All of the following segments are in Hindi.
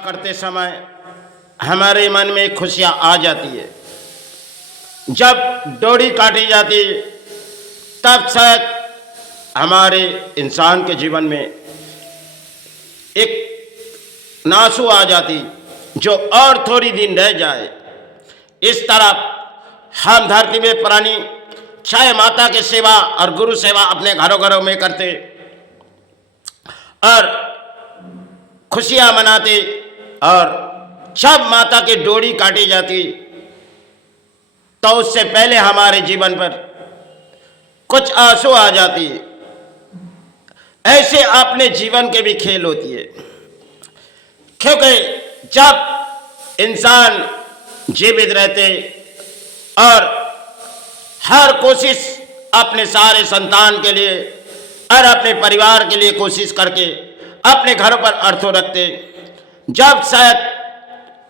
करते समय हमारे मन में खुशियाँ आ जाती है। जब डोरी काटी जाती है तब शायद हमारे इंसान के जीवन में एक नासू आ जाती जो और थोड़ी दिन रह जाए। इस तरह हम धरती में प्राणी चाहे माता की सेवा और गुरु सेवा अपने घरों घरों में करते और खुशियाँ मनाते, और जब माता की डोरी काटी जाती तो उससे पहले हमारे जीवन पर कुछ आंसू आ जाती है। ऐसे अपने जीवन के भी खेल होती है, क्योंकि जब इंसान जीवित रहते और हर कोशिश अपने सारे संतान के लिए और अपने परिवार के लिए कोशिश करके अपने घरों पर अर्थों रखते, जब शायद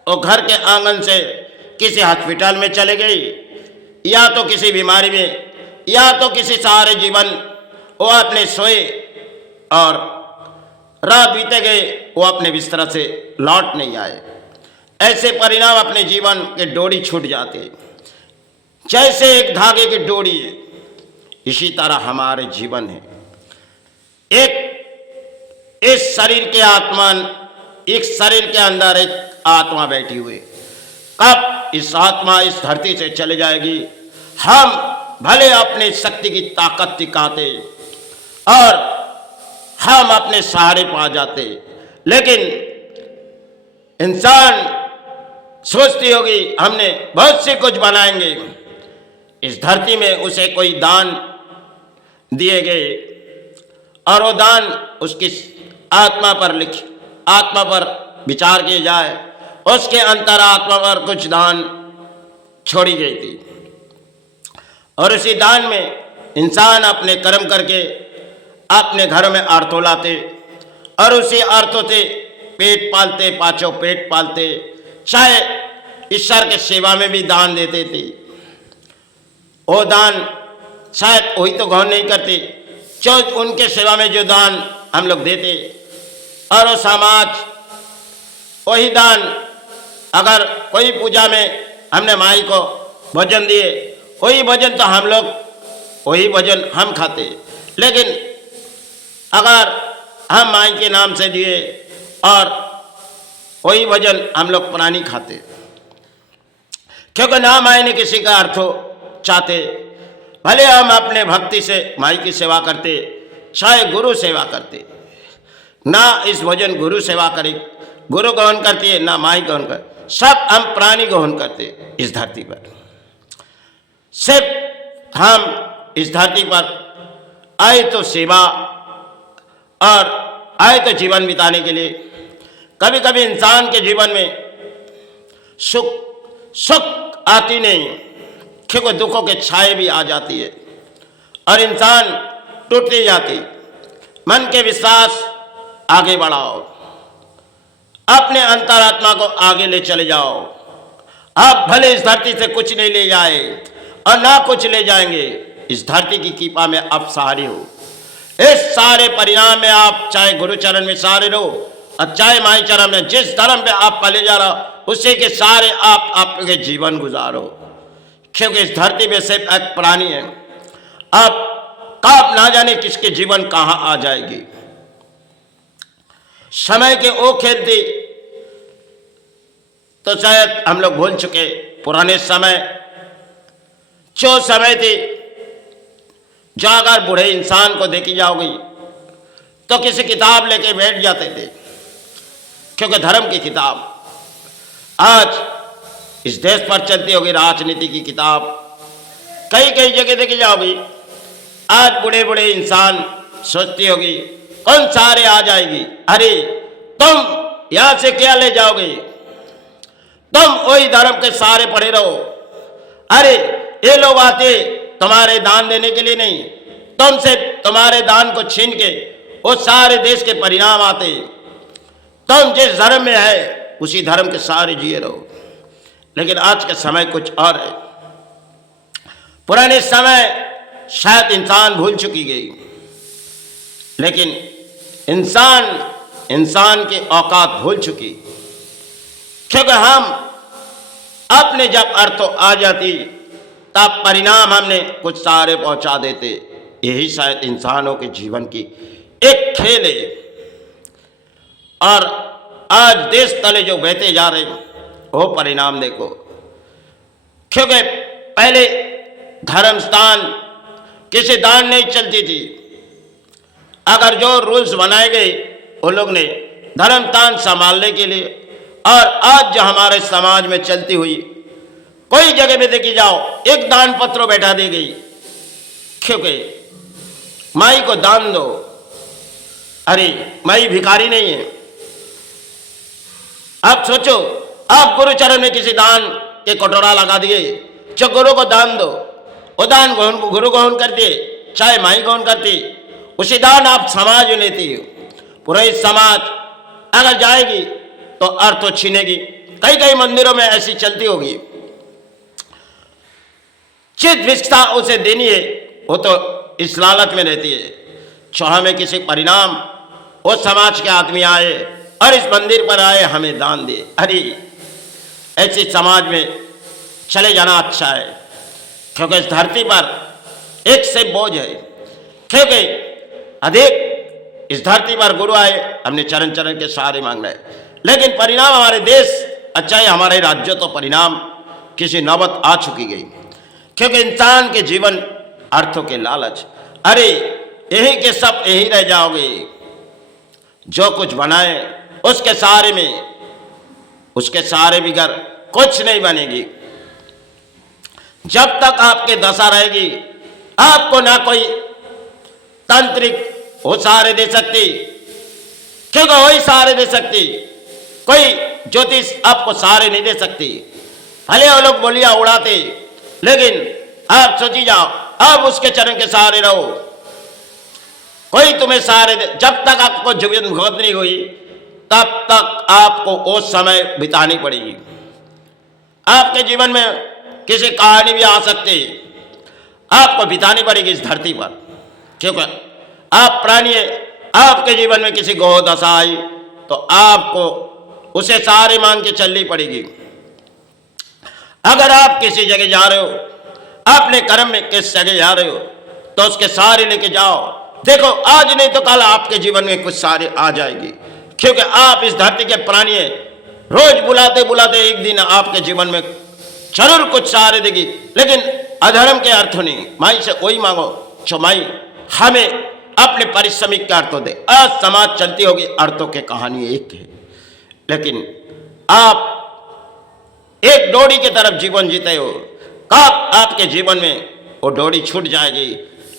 वो घर के आंगन से किसी हॉस्पिटल में चले गई या तो किसी बीमारी में या तो किसी सहारे जीवन वो अपने सोए और रात बीते गए, वो अपने बिस्तर से लौट नहीं आए। ऐसे परिणाम अपने जीवन के डोरी छूट जाते, जैसे एक धागे की डोरी है इसी तरह हमारे जीवन है। एक इस शरीर के आत्मा, एक शरीर के अंदर एक आत्मा बैठी हुई, कब इस आत्मा इस धरती से चले जाएगी हम भले अपने शक्ति की ताकत दिखाते और हम अपने सहारे पा जाते, लेकिन इंसान सोचती होगी हमने बहुत से कुछ बनाएंगे, इस धरती में उसे कोई दान दिए गए और वो दान उसकी आत्मा पर विचार किया जाए, उसके अंतरात्मा पर कुछ दान छोड़ी गई थी और उसी दान में इंसान अपने कर्म करके अपने घरों में अर्थों लाते और उसी अर्थों से पेट पालते, पांचों पेट पालते, चाहे ईश्वर के सेवा में भी दान देते थे। वो दान शायद वही तो ग्रहण नहीं करते जो उनके सेवा में जो दान हम लोग देते, और वो समाज वही दान, अगर कोई पूजा में हमने माई को भोजन दिए वही भोजन तो हम लोग वही भोजन हम खाते, लेकिन अगर हम माई के नाम से दिए और वही भोजन हम लोग प्राणी खाते, क्योंकि ना माई ने किसी का अर्थ चाहते। भले हम अपने भक्ति से माई की सेवा करते, चाहे गुरु सेवा करते, ना इस भोजन गुरु सेवा करे, गुरु ग्रहण करती है ना माई ग्रहण कर, सब हम प्राणी ग्रहण करते इस धरती पर। सिर्फ हम इस धरती पर आए तो सेवा और आए तो जीवन बिताने के लिए। कभी कभी इंसान के जीवन में सुख आती नहीं, क्योंकि दुखों के छाए भी आ जाती है और इंसान टूटती जाती। मन के विश्वास आगे बढ़ाओ, अपने अंतरात्मा को आगे ले चले जाओ। आप भले इस धरती से कुछ नहीं ले जाए और ना कुछ ले जाएंगे, इस धरती की कृपा में आप सहारे हो। इस सारे परिणाम में आप चाहे गुरु चरण में सहारे रहो और चाहे माई चरण में, जिस धर्म पे आप पले जा रहे उसी के सारे आप आपके जीवन गुजारो, क्योंकि इस धरती में सिर्फ एक प्राणी है। आप ना जाने किसके जीवन कहाँ आ जाएगी। समय के ओ खेलते तो शायद हम लोग भूल चुके। पुराने समय जो समय थे, जो अगर बूढ़े इंसान को देखी जाओगी तो किसी किताब लेके बैठ जाते थे, क्योंकि धर्म की किताब। आज इस देश पर चलती होगी राजनीति की किताब, कई कई जगह देखी जाओगी। आज बूढ़े बूढ़े इंसान सोचती होगी कौन सारे आ जाएगी, अरे तुम यहां से क्या ले जाओगे, तुम वही धर्म के सारे पड़े रहो। अरे ये लोग आते तुम्हारे दान देने के लिए नहीं, तुमसे तुम्हारे दान को छीन के वो सारे देश के परिणाम आते। तुम जिस धर्म में है उसी धर्म के सारे जिए रहो। लेकिन आज का समय कुछ और है। पुराने समय शायद इंसान भूल चुकी गई, लेकिन इंसान की औकात भूल चुकी। क्योंकि हम अपने जब अर्थ आ जाती तब परिणाम हमने कुछ सारे पहुंचा देते। यही शायद इंसानों के जीवन की एक खेल है। और आज देश तले जो बहते जा रहे वो परिणाम देखो। क्योंकि पहले धर्म स्थान किसी दान नहीं चलती थी। अगर जो रूल्स बनाए गए वो लोग ने धर्म स्थान संभालने के लिए, और आज जो हमारे समाज में चलती हुई कोई जगह में देखी जाओ एक दान पत्र बैठा दी गई, क्योंकि माई को दान दो। अरे माई भिखारी नहीं है। आप सोचो, आप गुरुचरण में किसी दान के कटोरा लगा दिए, जो गुरु को दान दो, वो दान गुरु ग्रहण करती, चाहे माई ग्रहण करती, उसी दान आप समाज में लेती हो। पूरे समाज अगर जाएगी तो अर्थ तो छीनेगी। कई कई मंदिरों में ऐसी चलती होगी। चित विकता उसे देनी है, वो तो इस लालच में रहती है। चौहा में किसी परिणाम वो समाज के आदमी आए और इस मंदिर पर आए हमें दान दे। अरे ऐसे समाज में चले जाना अच्छा है, क्योंकि इस धरती पर एक से बोझ है। क्योंकि अधिक इस धरती पर गुरु आए, हमने चरण चरण के सहारे मांगना है, लेकिन परिणाम हमारे देश अच्छा है, हमारे राज्य तो परिणाम किसी नौबत आ चुकी गई। क्योंकि इंसान के जीवन अर्थों के लालच, अरे यही के सब यही रह जाओगे। जो कुछ बनाए उसके सहारे में, उसके सहारे बिगर कुछ नहीं बनेगी। जब तक आपके दशा रहेगी आपको ना कोई तांत्रिक वो सहारे दे सकती, क्योंकि वही सहारे दे सकती, कोई ज्योतिष आपको सहारे नहीं दे सकती। भले वो लोग बोलियां उड़ाते, लेकिन आप सोची जाओ, आप उसके चरण के सहारे रहो, कोई तुम्हें सहारे दे। जब तक आपको जीवन भुगत नहीं हुई तब तक आपको वो समय बितानी पड़ेगी। आपके जीवन में किसी कहानी भी आ सकती, आपको बितानी पड़ेगी इस धरती पर। क्योंकि आप प्राणी है, आपके जीवन में किसी गौ दशा आई तो आपको उसे सहारे मांग के चलनी पड़ेगी। अगर आप किसी जगह जा रहे हो, अपने कर्म में किस जगह जा रहे हो, तो उसके सहारे लेके जाओ। देखो आज नहीं तो कल आपके जीवन में कुछ सहारे आ जाएगी, क्योंकि आप इस धरती के प्राणी हैं। रोज बुलाते बुलाते एक दिन आपके जीवन में जरूर कुछ सहारे देगी, लेकिन अधर्म के अर्थ नहीं। माई से वही मांगो जो माई हमें अपने पारिश्रमिक के अर्थों दे। आज समाज चलती होगी, अर्थों के कहानी एक है, लेकिन आप एक डोरी की तरफ जीवन जीते हो, कब आपके जीवन में वो डोरी छूट जाएगी,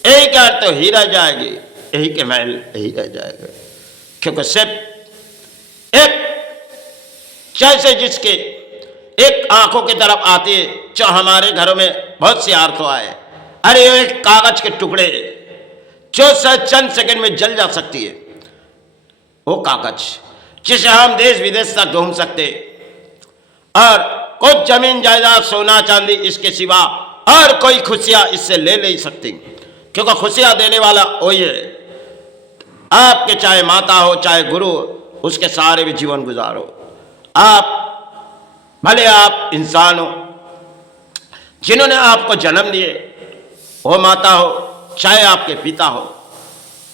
यही का अर्थ ही रह जाएगी, यही के महल यही रह जाएगा। क्योंकि सिर्फ एक जैसे जिसके एक आंखों की तरफ आती है, जो हमारे घरों में बहुत सी आर्थों आए, अरे एक कागज के टुकड़े जो चंद सेकंड में जल जा सकती है, वो कागज जिसे हम देश विदेश तक घूम सकते, और कुछ जमीन जायदाद सोना चांदी इसके सिवा और कोई खुशियां इससे ले नहीं सकती। क्योंकि खुशियां देने वाला वही है। आपके चाहे माता हो चाहे गुरु, उसके सहारे भी जीवन गुजारो। आप भले आप इंसान हो, जिन्होंने आपको जन्म दिए, वो माता हो चाहे आपके पिता हो,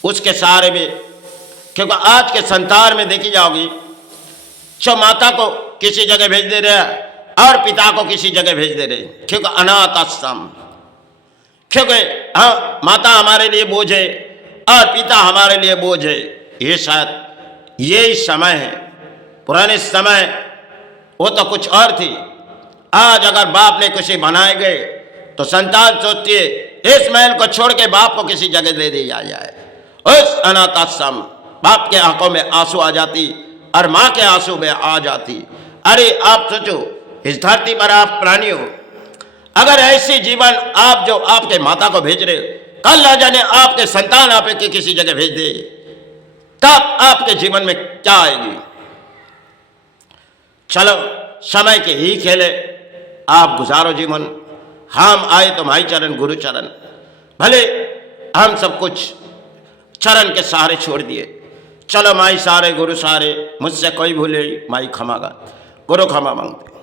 उसके सहारे में। क्योंकि आज के संसार में देखी जाओगी, जो माता को किसी जगह भेज दे रहे हैं और पिता को किसी जगह भेज दे रहे, क्योंकि अनाथ आश्रम। क्योंकि हाँ, माता हमारे लिए बोझ है और पिता हमारे लिए बोझ है। ये शायद यही समय है। पुराने समय वो तो कुछ और थी। आज अगर बाप ने कुछ बनाए गए तो संतान सोचती है इस महल को छोड़ के बाप को किसी जगह दे दिया जाए। उस अनाथ आश्रम, बाप के आंखों में आंसू आ जाती और माँ के आंसू में आ जाती। अरे आप सोचो, इस धरती पर आप प्राणी हो, अगर ऐसी जीवन आप जो आपके माता को भेज रहे, कल ना जाने आपके संतान आपके किसी जगह भेज दे, तब आपके जीवन में क्या आएगी। चलो समय के ही खेले, आप गुजारो जीवन। हम आए तो माई चरण गुरु चरण, भले हम सब कुछ चरण के सहारे छोड़ दिए। चलो माई सहारे गुरु सहारे, मुझसे कोई भूले माई क्षमागा। गुरु क्षमा मांगते हैं।